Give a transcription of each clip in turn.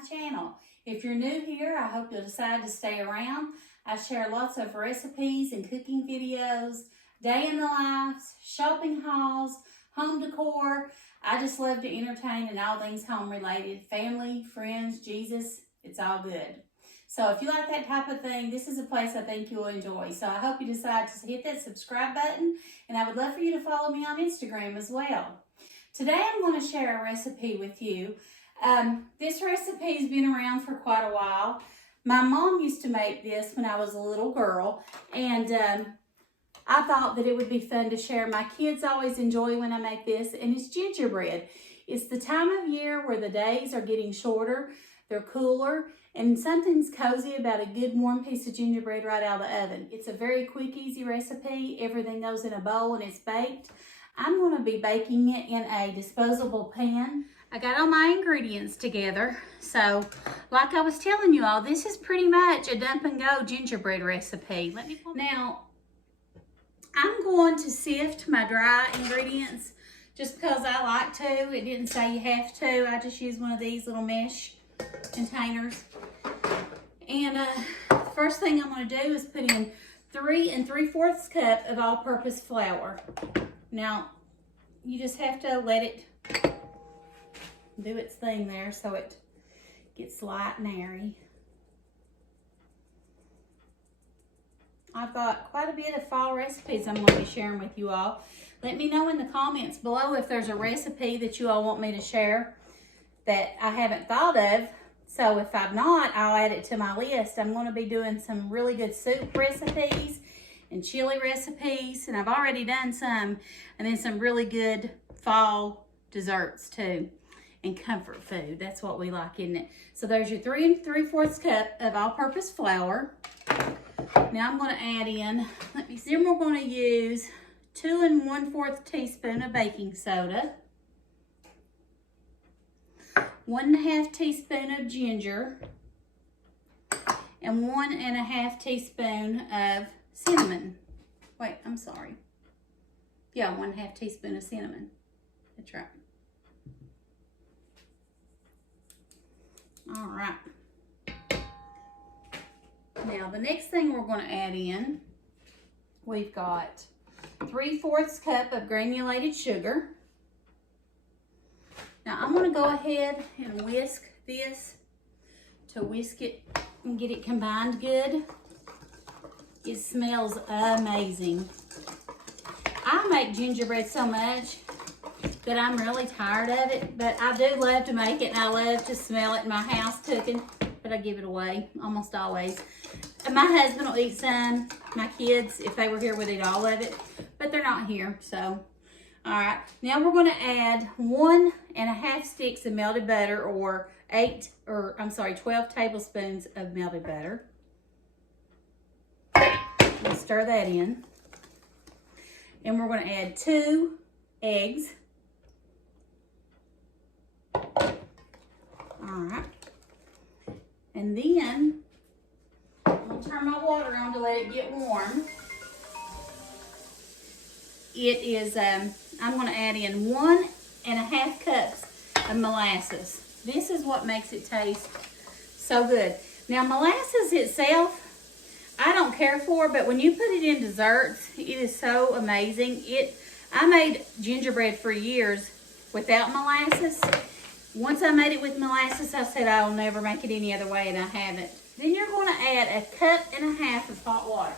my channel. If you're new here, I hope you'll decide to stay around. I share lots of recipes and cooking videos, day in the life, shopping hauls, home decor. I just love to entertain and all things home related. Family, friends, Jesus, it's all good. So if you like that type of thing, this is a place I think you'll enjoy. So I hope you decide to hit that subscribe button, and I would love for you to follow me on Instagram as well. Today I'm going to share a recipe with you. This recipe has been around for quite a while. My mom used to make this when I was a little girl, and I thought that it would be fun to share. My kids always enjoy when I make this, and it's gingerbread. It's the time of year where the days are getting shorter, they're cooler, and something's cozy about a good warm piece of gingerbread right out of the oven. It's a very quick, easy recipe. Everything goes in a bowl and it's baked. I'm going to be baking it in a disposable pan. I got all my ingredients together. So, like I was telling you all, this is pretty much a dump and go gingerbread recipe. Now, I'm going to sift my dry ingredients just because I like to. It didn't say you have to. I just use one of these little mesh containers. And the first thing I'm going to do is put in 3 3/4 cup of all-purpose flour. Now, you just have to let it do its thing there so it gets light and airy. I've got quite a bit of fall recipes I'm going to be sharing with you all. Let me know in the comments below if there's a recipe that you all want me to share that I haven't thought of. So if I've not, I'll add it to my list. I'm going to be doing some really good soup recipes and chili recipes, and I've already done some, and then some really good fall desserts too, and comfort food. That's what we like, isn't it? So there's your 3 3/4 cup of all-purpose flour. Now I'm going to add in, let me see, then we're going to use 2 1/4 teaspoon of baking soda, 1 1/2 teaspoon of ginger, and 1 1/2 teaspoon of cinnamon. Wait, I'm sorry. Yeah, 1 1/2 teaspoon of cinnamon. That's right. All right. Now, the next thing we're going to add in, we've got 3/4 cup of granulated sugar. Now, I'm going to go ahead and whisk this to whisk it and get it combined good. It smells amazing. I make gingerbread so much that I'm really tired of it, but I do love to make it, and I love to smell it in my house cooking, but I give it away almost always. And my husband will eat some. My kids, if they were here, would eat all of it, but they're not here, so. All right, now we're going to add 1 1/2 sticks of melted butter, or 12 tablespoons of melted butter. We'll stir that in. And we're going to add 2 eggs. All right. And then I'm going to turn my water on to let it get warm. It is, I'm going to add in 1 1/2 cups of molasses. This is what makes it taste so good. Now, molasses itself, I don't care for, but when you put it in desserts, it is so amazing. I made gingerbread for years without molasses. Once I made it with molasses, I said I'll never make it any other way, and I haven't. Then you're going to add 1.5 cups of hot water.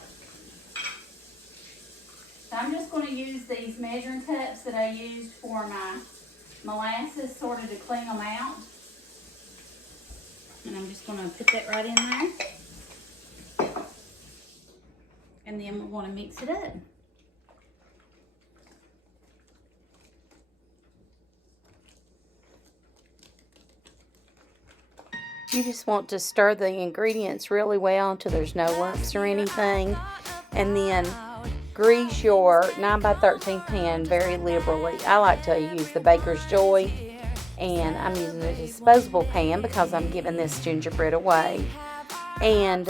So I'm just going to use these measuring cups that I used for my molasses, sort of to clean them out. And I'm just going to put that right in there. And then we're going to mix it up. You just want to stir the ingredients really well until there's no lumps or anything. And then grease your 9x13 pan very liberally. I like to use the Baker's Joy, and I'm using a disposable pan because I'm giving this gingerbread away. And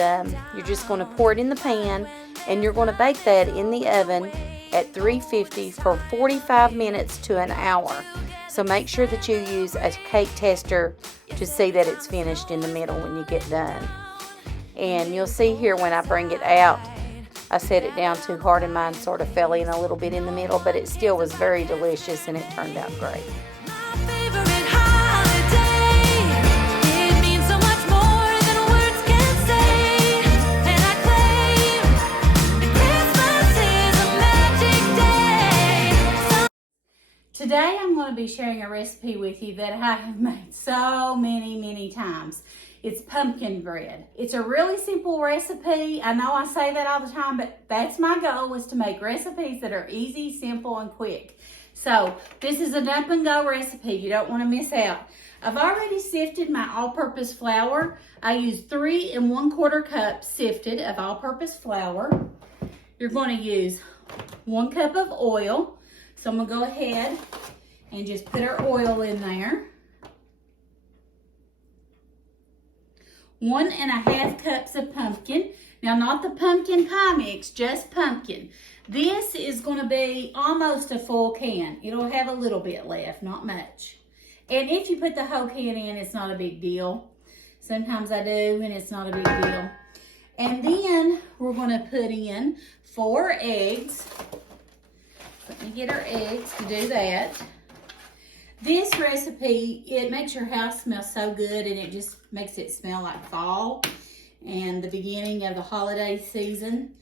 you're just going to pour it in the pan, and you're going to bake that in the oven at 350 for 45 minutes to an hour. So make sure that you use a cake tester to see that it's finished in the middle when you get done. And you'll see here when I bring it out, I set it down too hard and mine sort of fell in a little bit in the middle, but it still was very delicious and it turned out great. Today I'm going to be sharing a recipe with you that I have made so many times. It's pumpkin bread. It's a really simple recipe. I know I say that all the time, but that's my goal, is to make recipes that are easy, simple, and quick. So this is a dump and go recipe. You don't want to miss out. I've already sifted my all-purpose flour. I use 3 1/4 cups sifted of all-purpose flour. You're going to use 1 cup of oil. So I'm going to go ahead and just put our oil in there. 1 1/2 cups of pumpkin. Now, not the pumpkin pie mix, just pumpkin. This is going to be almost a full can. It'll have a little bit left, not much. And if you put the whole can in, it's not a big deal. Sometimes I do, and it's not a big deal. And then we're going to put in 4 eggs. Let me get our eggs to do that. This recipe, it makes your house smell so good, and it just makes it smell like fall and the beginning of the holiday season,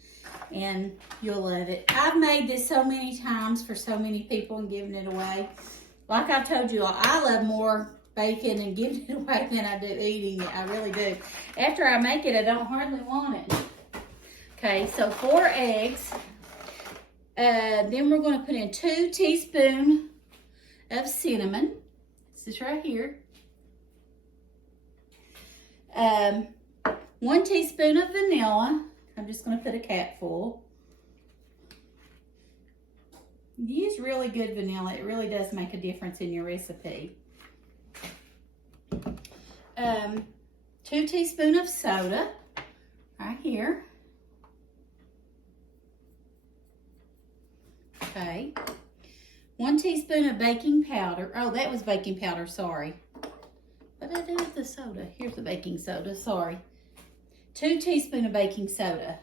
and you'll love it. I've made this so many times for so many people and given it away. Like I've told you, I love more baking and giving it away than I do eating it. I really do. After I make it, I don't hardly want it. Okay, so 4 eggs. Then we're going to put in 2 teaspoons of cinnamon. This is right here. 1 teaspoon of vanilla. I'm just going to put a capful. Use really good vanilla. It really does make a difference in your recipe. 2 teaspoons of soda. Right here. Okay, 1 teaspoon of baking powder. Oh, that was baking powder, sorry. What did I do with the soda? Here's the baking soda, sorry. 2 teaspoons of baking soda.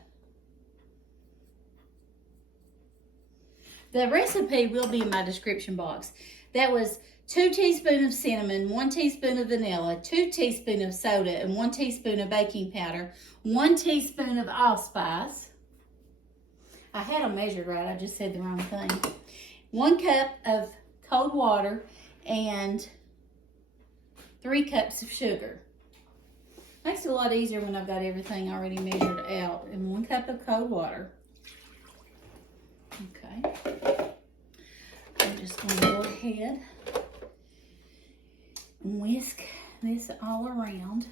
The recipe will be in my description box. That was 2 teaspoons of cinnamon, 1 teaspoon of vanilla, 2 teaspoons of soda, and 1 teaspoon of baking powder, 1 teaspoon of allspice. I had them measured right, I just said the wrong thing. 1 cup of cold water and 3 cups of sugar. Makes it a lot easier when I've got everything already measured out. And 1 cup of cold water. Okay. I'm just going to go ahead and whisk this all around.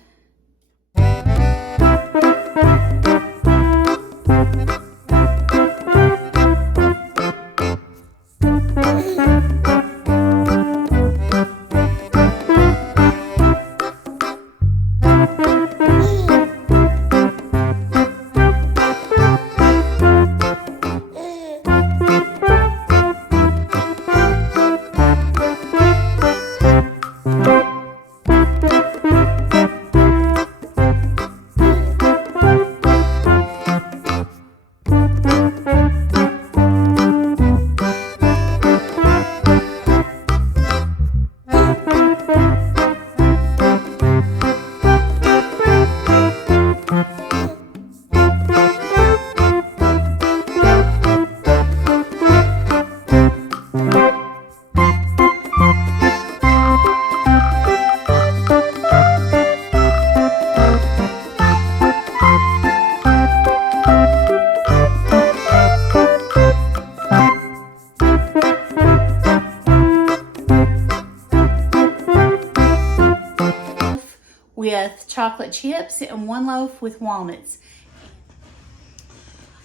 With chocolate chips and 1 loaf with walnuts.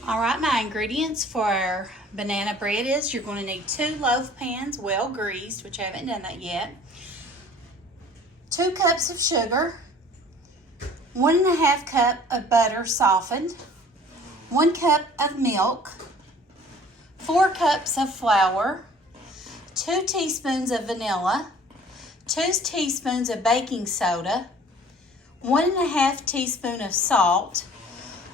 All right, my ingredients for our banana bread is you're going to need 2 loaf pans, well greased, which I haven't done that yet. 2 cups of sugar, 1 1/2 cup of butter softened, 1 cup of milk, 4 cups of flour, 2 teaspoons of vanilla, 2 teaspoons of baking soda, 1.5 teaspoons of salt,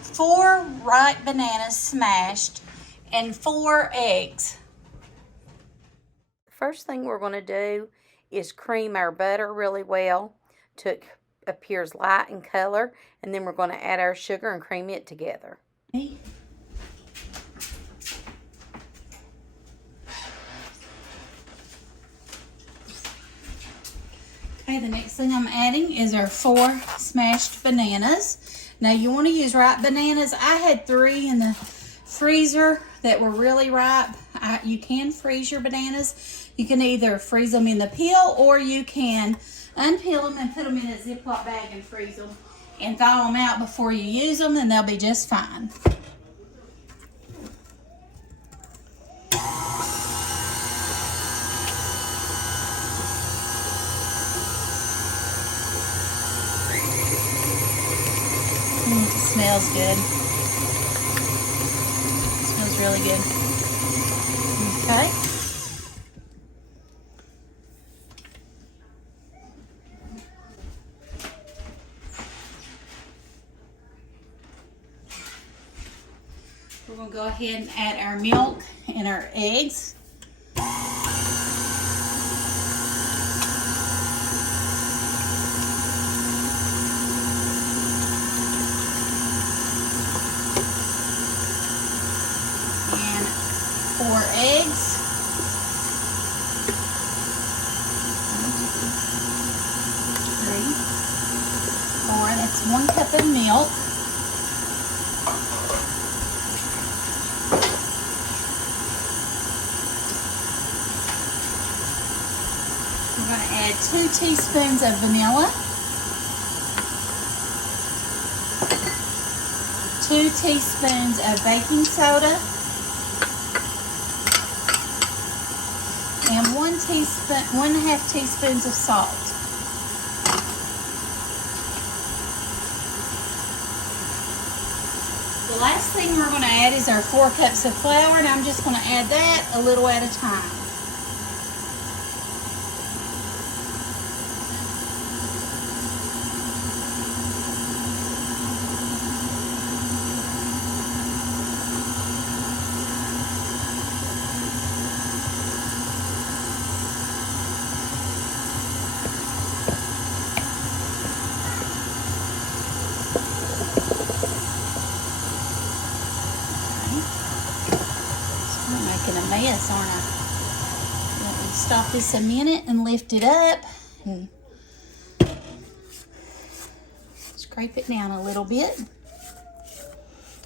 4 ripe bananas smashed, and 4 eggs. First thing we're going to do is cream our butter really well till it appears light in color, and then we're going to add our sugar and cream it together. Okay, the next thing I'm adding is our 4 smashed bananas. Now you want to use ripe bananas. I had 3 in the freezer that were really ripe. You can freeze your bananas. You can either freeze them in the peel, or you can unpeel them and put them in a Ziploc bag and freeze them and thaw them out before you use them, and they'll be just fine. It smells good. It smells really good. Okay. We're going to go ahead and add our milk and our eggs. And 4 eggs. 3, 4. That's 1 cup of milk. We're going to add 2 teaspoons of vanilla, 2 teaspoons of baking soda, and 1.5 teaspoons of salt. The last thing we're going to add is our 4 cups of flour, and I'm just going to add that a little at a time. Making a mess, aren't I? Let me stop this a minute and lift it up and scrape it down a little bit.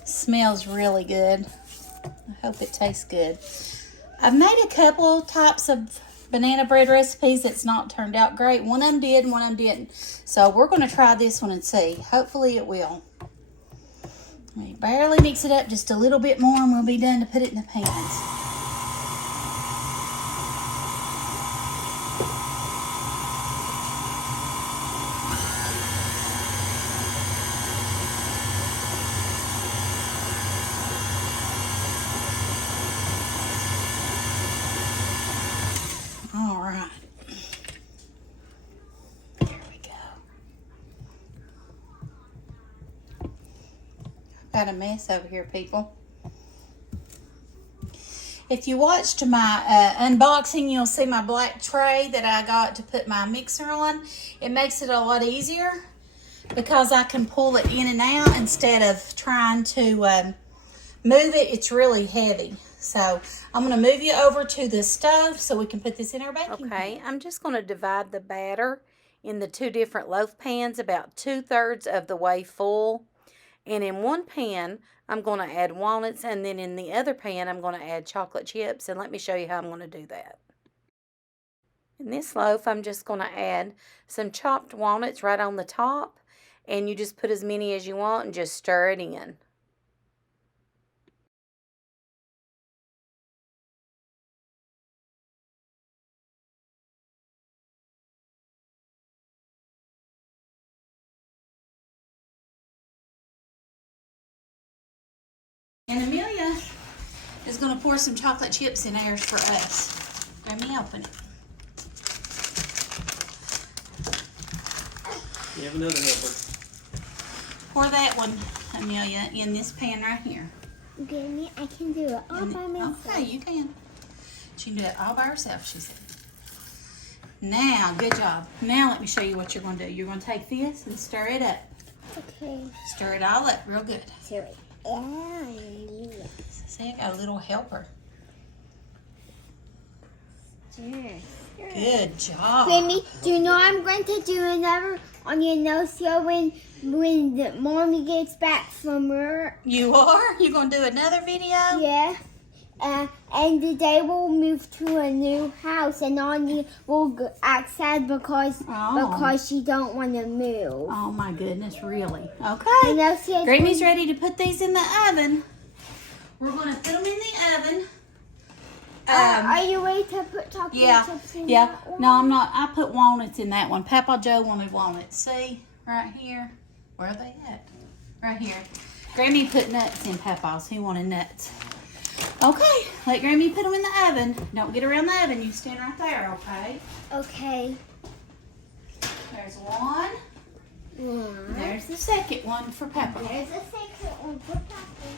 Smells really good. I hope it tastes good. I've made a couple types of banana bread recipes that's not turned out great. One of them did and one of them didn't. So we're going to try this one and see. Hopefully it will. We barely mix it up just a little bit more and we'll be done to put it in the pans. All right. There we go. Got a mess over here, people. If you watched my unboxing, you'll see my black tray that I got to put my mixer on. It makes it a lot easier because I can pull it in and out instead of trying to move it. It's really heavy. So I'm going to move you over to the stove so we can put this in our baking pan. Okay, I'm just going to divide the batter in the 2 different loaf pans about 2/3 of the way full. And in one pan, I'm going to add walnuts, and then in the other pan, I'm going to add chocolate chips. And let me show you how I'm going to do that. In this loaf, I'm just going to add some chopped walnuts right on the top. And you just put as many as you want and just stir it in. And Amelia is going to pour some chocolate chips in ours for us. Let me open it. You have another helper. Pour that one, Amelia, in this pan right here. Okay, me, I can do it all by myself. Okay, you can. She can do it all by herself, she said. Now, good job. Now let me show you what you're going to do. You're going to take this and stir it up. Okay. Stir it all up real good. Stir it. Yeah. See, I got a little helper. Stir. Good job. Grammy, do you know I'm going to do another on your nose here when the mommy gets back from work? You are? You going to do another video? Yeah. And today we'll move to a new house, and Anya will go outside because she don't want to move. Oh my goodness, really? And Okay. now she has Grammy's ready to put these in the oven. We're going to put them in the oven. are you ready to put chocolate chips in Yeah. that one? No, I'm not. I put walnuts in that one. Papa Joe wanted walnuts. See? Right here. Where are they at? Right here. Grammy put nuts in Papa's. He wanted nuts. Okay. Let Grammy put them in the oven. Don't get around the oven. You stand right there, okay? Okay. There's one. There's the second one for Papa. There's a second one for Papa.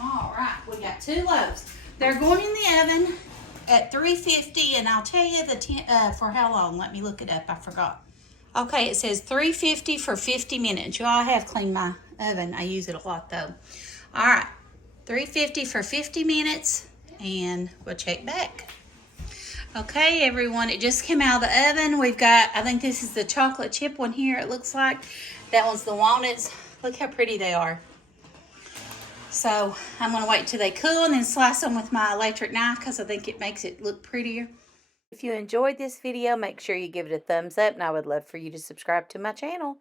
All right. We got 2 loaves. They're going in the oven at 350, and I'll tell you for how long. Let me look it up. I forgot. Okay, it says 350 for 50 minutes. You all have cleaned my oven. I use it a lot, though. All right, 350 for 50 minutes, and we'll check back. Okay, everyone, it just came out of the oven. We've got, I think this is the chocolate chip one here, it looks like. That one's the walnuts. Look how pretty they are. So I'm going to wait till they cool and then slice them with my electric knife because I think it makes it look prettier. If you enjoyed this video, make sure you give it a thumbs up, and I would love for you to subscribe to my channel.